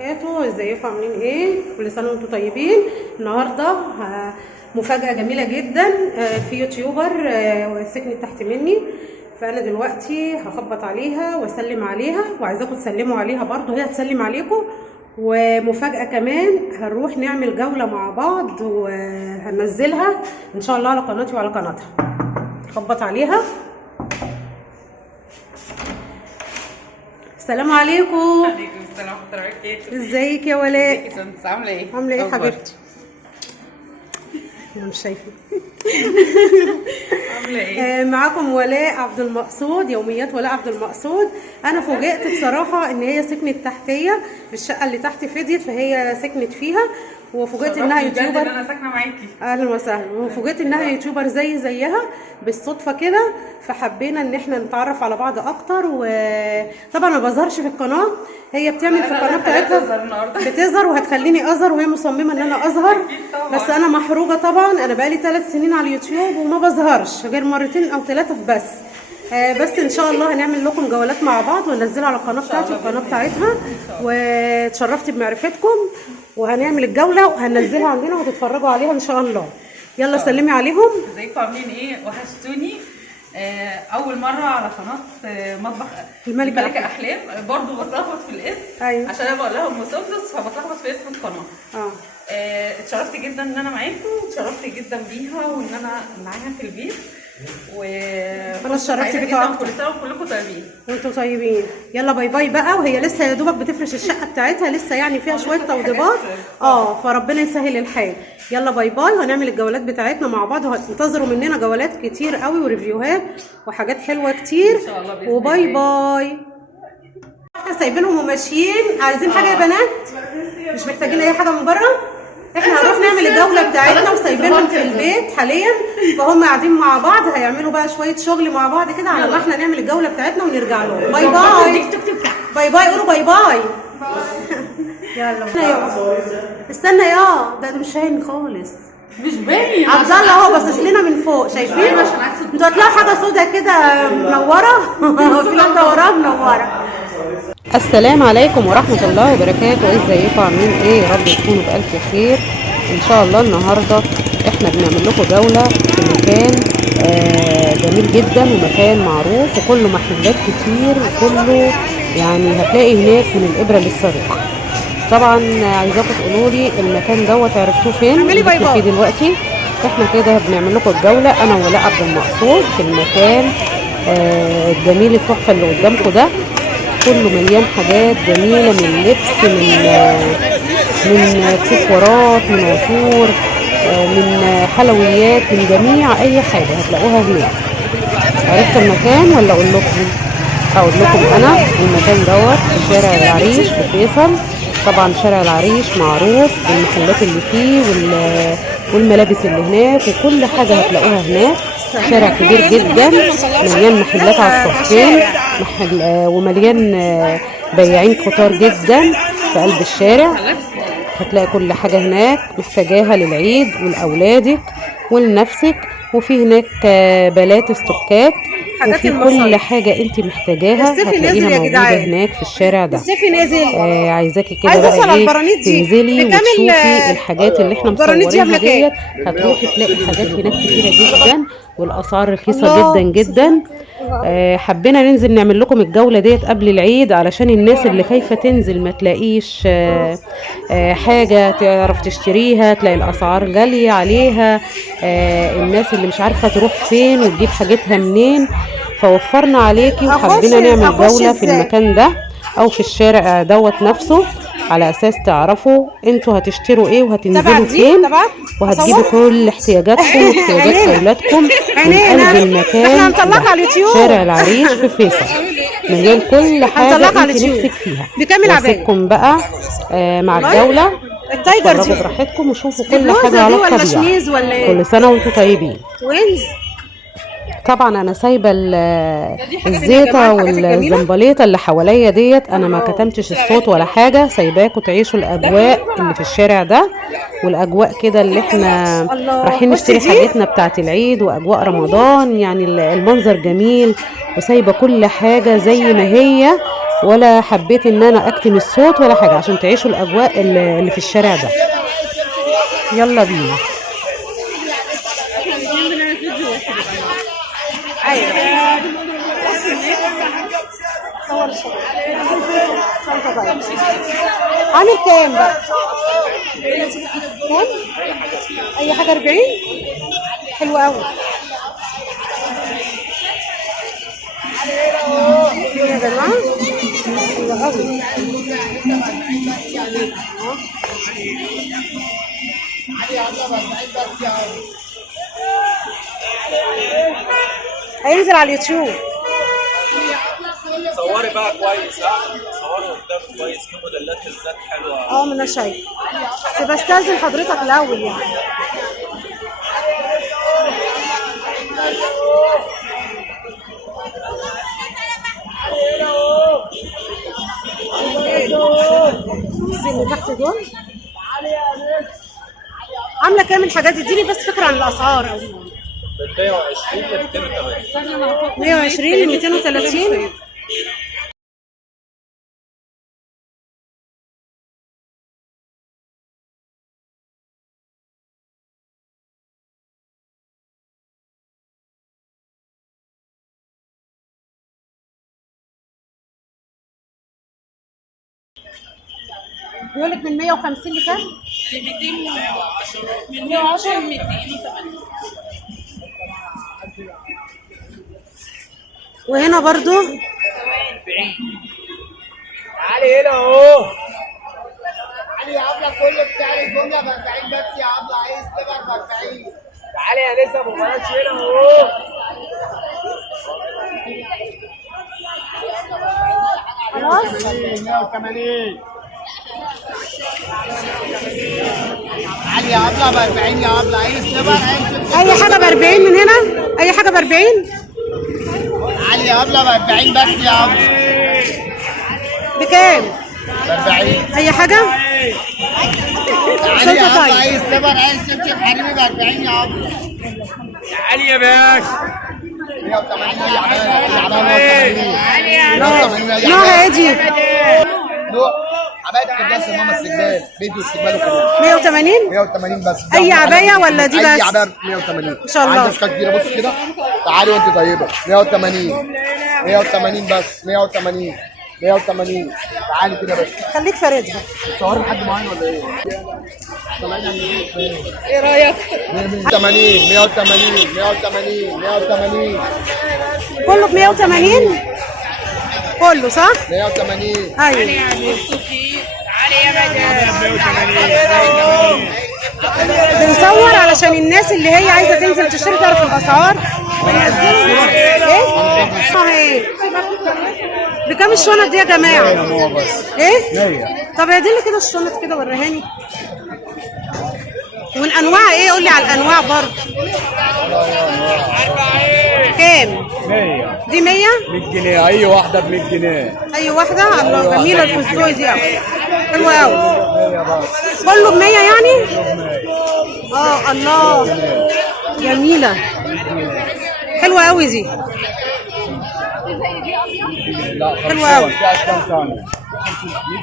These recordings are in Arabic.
وبركاته. ازيكم عاملين ايه؟ كل سنه وانتم طيبين. النهارده مفاجاه جميله جدا. في يوتيوبر سكنت تحت مني، فانا دلوقتي هخبط عليها واسلم عليها، وعايزاكم تسلموا عليها برضو، هي هتسلم عليكم. ومفاجاه كمان، هنروح نعمل جوله مع بعض وهنزلها ان شاء الله على قناتي وعلى قناتها. خبط عليها. السلام عليكم. وعليكم السلام ورحمة الله وبركاته. ازيك يا ولاء؟ ازيك يا سندس؟ عاملة ايه؟ عامله ايه حبيبتي؟ انا مش شايفه. عاملة ايه؟ معاكم ولاء عبد المقصود، يوميات ولاء عبد المقصود. انا فوجئت بصراحه ان هي سكنت تحتيه في الشقه اللي تحت فديت، فهي سكنت فيها، وفوجئت انها يوتيوبر. انا ساكنة معاكي. اهلا وسهلا. وفوجئت انها يوتيوبر زيها بالصدفه كده، فحبينا ان احنا نتعرف على بعض اكتر. وطبعا ما بظهرش في القناه، هي بتعمل في القناه بتاعتها بتظهر وهتخليني اظهر، وهي مصممه ان انا اظهر، بس انا محروجه طبعا. انا بقالي 3 سنين على اليوتيوب وما بظهرش غير 2 أو 3 بس. بس ان شاء الله هنعمل لكم جولات مع بعض وننزلها على القناه بتاعتي والقناه بتاعتها. واتشرفت بمعرفتكم، وهنعمل الجوله وهننزلها عندنا وتتفرجوا عليها ان شاء الله. يلا سلمي عليهم. ازيكم عاملين ايه؟ وحشتوني. اول مره على قناه مطبخ الملكة احلام. برضو بتلخبط في الاسم. أيوة. عشان انا بقول لها ام سندس فبتلخبط في اسم القناه. اتشرفت جدا ان انا معاكم، اتشرفت جدا بيها وان انا معاها في البيت. انا اتشرفت بيكم كل سنه وكلكم طيبين. وانتم طيبين. يلا باي باي بقى. وهي لسه يا دوبك بتفرش الشقه بتاعتها، لسه يعني فيها شويه توضيبات. فربنا يسهل الحال. يلا باي باي. وهنعمل الجولات بتاعتنا مع بعض، وهتنتظروا مننا جولات كتير قوي وريفيوهات وحاجات حلوه كتير ان شاء الله. وباي باي. احنا سايبينهم وماشيين. عايزين حاجه يا بنات؟ مش محتاجين اي حاجه من بره. احنا هنروح نعمل الجوله بتاعتنا وسايبينهم في البيت حاليا، فهم قاعدين مع بعض هيعملوا بقى شويه شغل مع بعض كده على ما احنا نعمل الجوله بتاعتنا ونرجع لهم. باي باي. باي باي. قولوا باي باي. يلا استنى ده مش باين خالص. مش باين. عبد الله اهو باصص لنا من فوق، شايفين؟ انتوا هتلاقوا حاجه سودا كده منوره. في لمبه وراها منوره. السلام عليكم ورحمة الله وبركاته. ازيكم عاملين ايه؟ يا رب تكونوا بألف خير ان شاء الله. النهاردة احنا بنعمل لكم جولة في مكان جميل جدا ومكان معروف وكله محلات كتير وكله يعني هتلاقي هناك من الإبرة للصاروخ. طبعا عايزاكم تقولوا لي المكان دوت عرفتوه فين؟ احنا فيه دلوقتي. احنا كده بنعمل لكم الجولة انا وولاء عبد المقصود في المكان الجميل التحفة اللي قدامكم ده. كله مليان حاجات جميلة، من لبس، من اكسسوارات، من عطور، من حلويات، من جميع اي حاجة هتلاقوها هناك. عرفت المكان ولا اقول لكم؟ هقول لكم. انا المكان دوت في شارع العريش في فيصل. طبعا شارع العريش معروف بالمحلات اللي فيه والملابس اللي هناك وكل حاجة هتلاقوها هناك. شارع كبير جدا مليان محلات على الصفين، ومليان بياعين كتار جدا في قلب الشارع. هتلاقي كل حاجة هناك محتاجاها للعيد ولأولادك ولنفسك. وفي هناك بلات استوكات، وفي كل حاجة انت محتاجاها هتلاقيها موجودة هناك في الشارع ده. عايزاكي كده بقى ايه تنزلي وتشوفي الحاجات اللي احنا مصورينها ديت. هتروحي تلاقي حاجات هناك كتيرة جدا والاسعار رخيصة جدا جدا. حبينا ننزل نعمل لكم الجولة ديت قبل العيد علشان الناس اللي خايفة تنزل ما تلاقيش حاجة تعرف تشتريها، تلاقي الاسعار غالية عليها. الناس اللي مش عارفة تروح فين وتجيب حاجتها منين، فوفرنا عليكي وحبينا نعمل جولة في المكان ده او في الشارع دوت نفسه على اساس تعرفوا انتوا هتشتروا ايه وهتنزلوا فين، وهتجيبوا كل احتياجاتكم واحتياجات اولادكم من قلب المكان ده. شارع العريش في فيصل مليان كل حاجه انت نفسك فيها. واسيبكم بقى مع الجوله، اتفرجوا براحتكم وشوفوا كل حاجه على الطبيعه. كل سنه وانتم طيبين. طبعا انا سايبه الزيطه والزنبليطه اللي حواليا ديت، انا ما كتمتش الصوت ولا حاجه، سايباكم تعيشوا الاجواء اللي في الشارع ده والاجواء كده اللي احنا رايحين نشتري حاجتنا بتاعه العيد واجواء رمضان. يعني المنظر جميل وسايبه كل حاجه زي ما هي ولا حبيت ان انا اكتم الصوت ولا حاجه عشان تعيشوا الاجواء اللي في الشارع ده. يلا بينا. عامل كام بقى؟ كام؟ اي حاجه 40. حلو قوي يا جماعه، حلو قوي. هينزل على اليوتيوب. صوري بقى كويس. صوري قدام كويس، في موديلات بالذات حلوه. ما انا شايف، بس بستاذن حضرتك الاول يعني. اللي تحت دول عامله كام الحاجات دي؟ اديني بس فكره عن الاسعار. من 120 ل 280. 120 ل 230. بيقول لك من 150 لكام؟ ل 210. من 110 ل 280. وهنا برضو تعالي هنا اهو. تعالي يا عبله، كل بتاع الجمله ب 40 بس يا عبله، عايز تبقى ب 40. تعالي يا نسا، ببلاش هنا اهو. خلاص 180. تعالي يا عبله ب 40 يا عبله، عايز تبقى اي حاجه ب 40 من هنا. اي حاجه ب 40. تعالي يا عبله ب 40 بس يا عبله. بكام؟ ب 40. اي حاجه. تعالي يا عبله، عايز تبقى عايز شبشب حريمي ب 40 يا عبله. تعالي يا باشا. 180 يا عبله. نوعها ايه دي؟ عباية كباس ماما استقبال، فيديو استقبال وكده. 180. 180 بس. اي عبايه ولا دي بس؟ اي عبايه 180 ان شاء الله. عندك شكل كبيره، بص كده. تعالي وانت طيبه. 180 180 بس. 180 180. تعالي كده بس. خليك فاردها. تصوري حد معين ولا ايه؟ ايه رايك؟ 180 180 180 180. كله ب 180. كله صح؟ 180. ايوه. بنصور علشان الناس اللي هي عايزه تنزل تشتري تعرف الاسعار. ايه؟ بكام الشنط دي يا جماعه؟ ايه؟ طب يا دي اللي كده الشنط كده وريهاني. والانواع ايه؟ قول لي على الانواع برضه. كام؟ 100. دي 100؟ 100 جنيه. اي واحده ب 100 جنيه. اي واحده. الله، جميله الفستق دي قوي، حلوه قوي. 100 بس. كله ب 100 يعني؟ الله، جميله حلوه قوي دي. لا حلوه قوي. في اشكال ثانيه.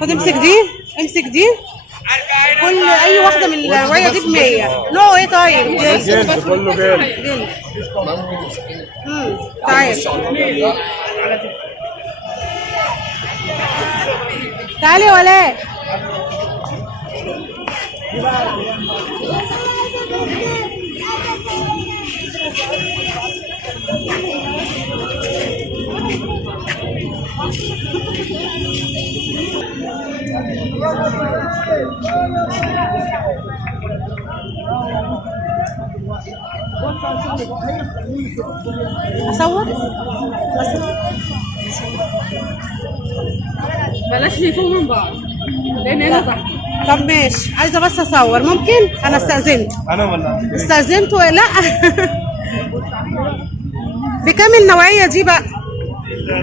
خد امسك دي، امسك دي. كل اي واحده من النوعيه دي ب 100. نوعه ايه طيب؟ جلد، كله جلد. جلد. تعال تعالي يا ولاء. اصور بس. بلاش نفوق من بعض لان هنا زحمه. طب ماشي، عايزه بس اصور، ممكن؟ انا استأذنت. انا ولا استأذنت لا. بكام النوعيه دي بقى؟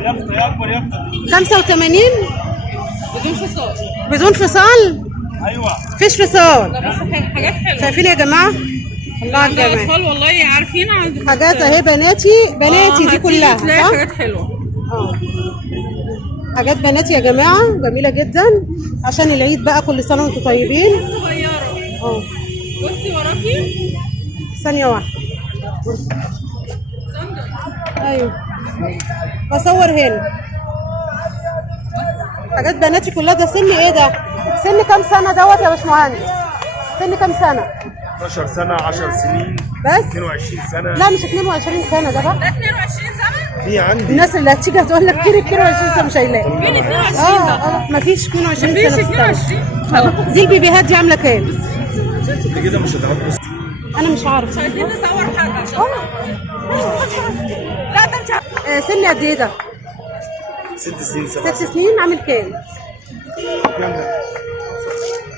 يافطه يا اكبر يافطه. 85 بدون فصال. بدون فصال؟ ايوه. مفيش فصال. بس حاجات حلوه. شايفين يا جماعه؟ الله على عندنا الجمال. اطفال والله عارفين عند حاجات اهي بناتي دي كلها تلاقي صح؟ حاجات حلوه. حاجات بنات يا جماعه جميله جدا عشان العيد بقى. كل سنه وانتم طيبين. صغيره. اه بصي وراكي ثانيه واحده. ساندر. ايوه بصور هنا حاجات بناتي كلها. ده سن ايه ده؟ سن كام سنه دوت يا باشمهندس؟ سن كام سنه؟ 12 سنة 10 سنين بس 22 سنة. لا مش 22 سنه ده بقى. ده 22 سنه. في عندي الناس اللي هتيجي هتقول لك كيري 22 سنه مش هيلاقي. مين 22 ده؟ مفيش 22 مفيش سنه في السنه. 22. دي البيبيهات دي عامله كام؟ انت كده مش هتعرفي. انا مش عارف. مش عايزين نصور حاجه عشان لا ده مش سن قد ايه ده؟ 6 سنين 7 6 سنين عامل كام؟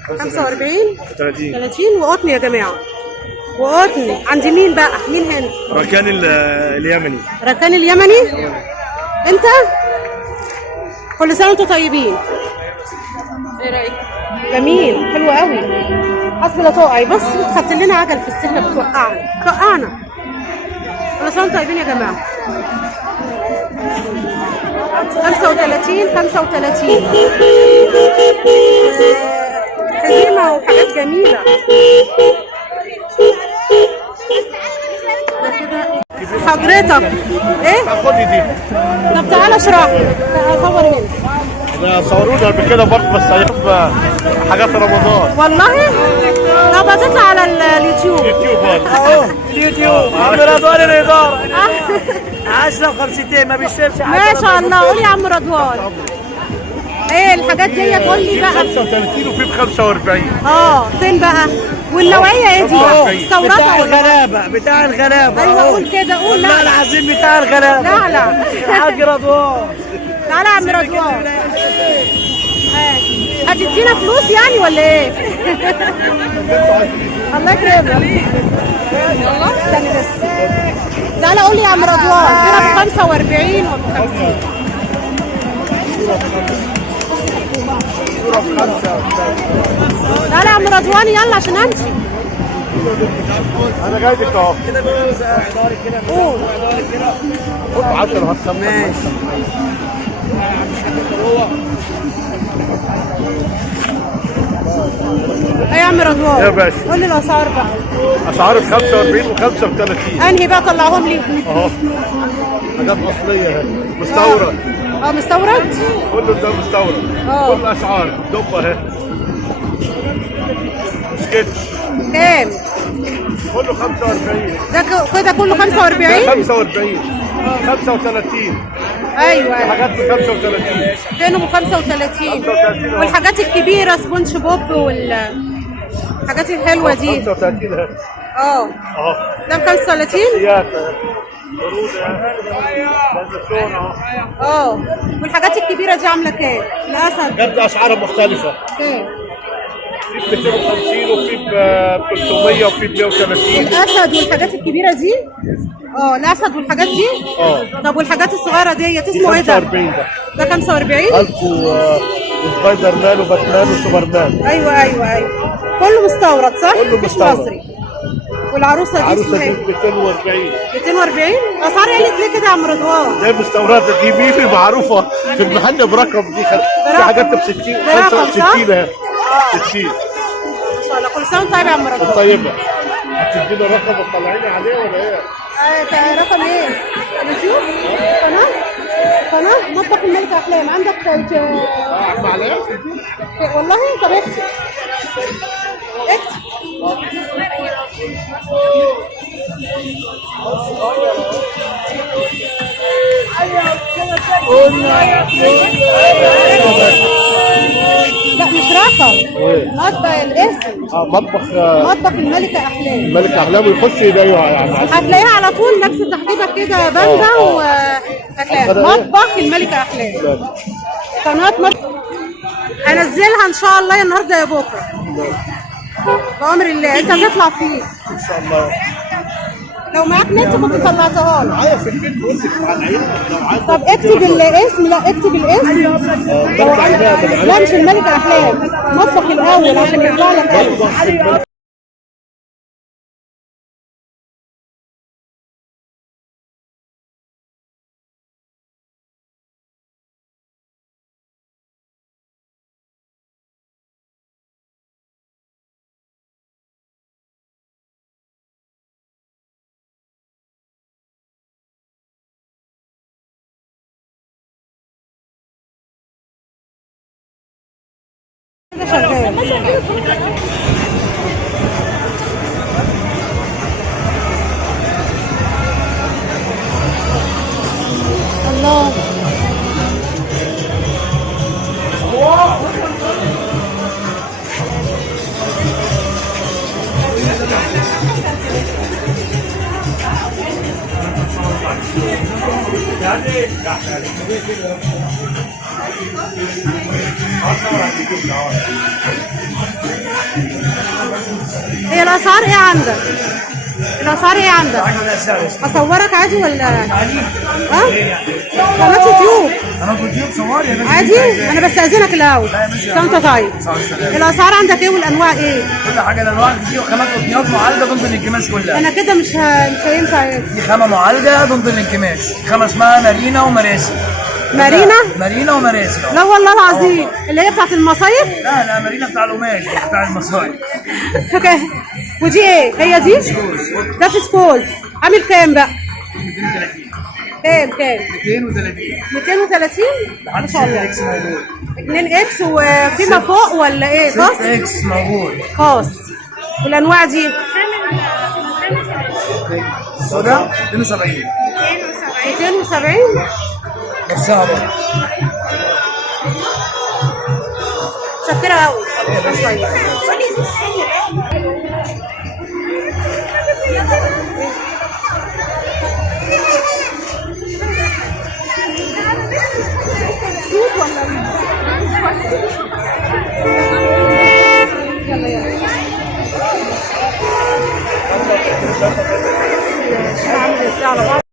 45 30. 30. وقطن يا جماعه وقطن. عند مين بقى؟ مين هنا؟ ركان اليمني. ركان اليمني. انت كل سنه وانتم طيبين. ايه رايك؟ جميل حلو قوي. حسب لا تقعي. بص بتحط لنا عجل في السكه بتوقعنا. كل سنه وانتم طيبين يا جماعه. 35 35 خزيمه وحاجات جميله. حضرتك ايه؟ خدي دي. طب تعالى اشرح. اصور هنا. انا صورونا قبل كده برضه بس هيبقى حاجات رمضان. والله طب هتطلع على اليوتيوب. يوتيوب اهو اليوتيوب عم رضوان الاداره 10 و50 ما بيشتريش ما شاء الله. قول يا عم رضوان ايه الحاجات دي؟ قول لي بقى. 35 وفي ب 45. فين بقى؟ والنوعيه ايه دي بقى؟ بتاع مستورده ولا؟ الغلابه بتاع الغلابه ايوه أهو. قول كده. قول. والله لا العظيم بتاع الغلابه. لا لا حاج رضوان تعالى يا عم رضوان. هتدينا فلوس يعني ولا ايه؟ الله يكرمك. والله استني بس. تعالى قول لي يا عم رضوان كده ب 45 ولا ب 50؟ تعالى يا عم رضوان يلا عشان امشي. انا جاي لك اهو. قول. خد 10 هات. ماشي. ايه يا عم رضوان؟ يا باشا. قول لي الاسعار بقى. اسعار ب 45 و35 انهي بقى طلعهم لي؟ اهو. حاجات اصليه اهي مستورد. مستورد؟ كله ده مستورد. كل اسعار دب اهي. مش كده. كام؟ كله 45. ده كده كله 45؟ 45 35. ايوه حاجات ب 35. فينهم ب 35 والحاجات الكبيره سبونج بوب والحاجات الحلوه دي 35 اهي. اهو ده ب 35. سيات ورود اهي. لانسون اهو. والحاجات الكبيره دي عامله كام؟ الاسد بجد اسعارها مختلفه. كام؟ في ب 250 وفي ب 300 وفي ب 130. الاسد والحاجات الكبيره دي. الاسد والحاجات دي. طب والحاجات الصغيره ديت اسمه ايه ده؟ 45 ده 45. هالك وسبايدر مان وباتمان وسوبرمان. ايوه كله مستورد صح؟ كله مفيش مستورد. مصري. والعروسه دي العروسه اسمها دي ايه؟ ب 240. 240. اسعار قلت ليه كده يا عم رضوان؟ ده مستوردة جميل معروفة في المحل برقم دي. في حاجات ب 60 برقم، صح؟ 65 اهي. 60. ما شاء الله. كل سنه وانت طيب يا عم رضوان. طيبة. هتدينا رقم وتطلعيني عليه ولا ايه؟ رقم ايه؟ يوتيوب؟ قناه مطبخ الملك احلام. عندك عم علاء؟ والله طب اكتب. لا مش رقم. مطبخ الاسم. مطبخ الملكة أحلام. الملك احلام ويخش يلاقيها يعني. هتلاقيها على طول نفس التحديدة كده باندا وهتلاقيها مطبخ الملكة أحلام. قناة مطبخ. هنزلها إن شاء الله يا النهارده يا بكرة. بأمر الله. أنت هتطلع فيه. ان شاء الله. لو معاك نت كنت طلعتها لك. معايا في البيت بقول لك مع العيال لو عايز. طب اكتب الاسم. لا اكتب الاسم. لا مش الملكة أحلام. مطبخ الأول عشان يطلع لك أول. ده شغال. الله. هي الاسعار ايه عندك؟ الاسعار ايه عندك؟ اصورك عادي ولا؟ ها؟ قناة يوتيوب. انا في اليوم صوري يا باشا. عادي؟ انا بستأذنك الاول. انت طيب. الاسعار عندك ايه والانواع ايه؟ كل حاجه الانواع دي وخامات قطنيات معالجه ضد الانكماش كلها. انا كده مش هينفع. دي خامه معالجه ضد الانكماش، خامه اسمها مارينا ومراسي. مارينا ومراسي. لا والله العظيم اللي هي بتاعت المصايف؟ لا مارينا بتاع القماش بتاع المصايف. اوكي. ودي ايه؟ هي دي؟ ده فسكوز. عامل كام بقى؟ 230. كام؟ 230. 230؟ ما شاء الله. اكس موجود. 2 اكس وفيما فوق ولا ايه؟ 6 اكس موجود. خاص. والانواع دي؟ السوداء 270. 270 نفسها برضه. شكرا قوي. شوية.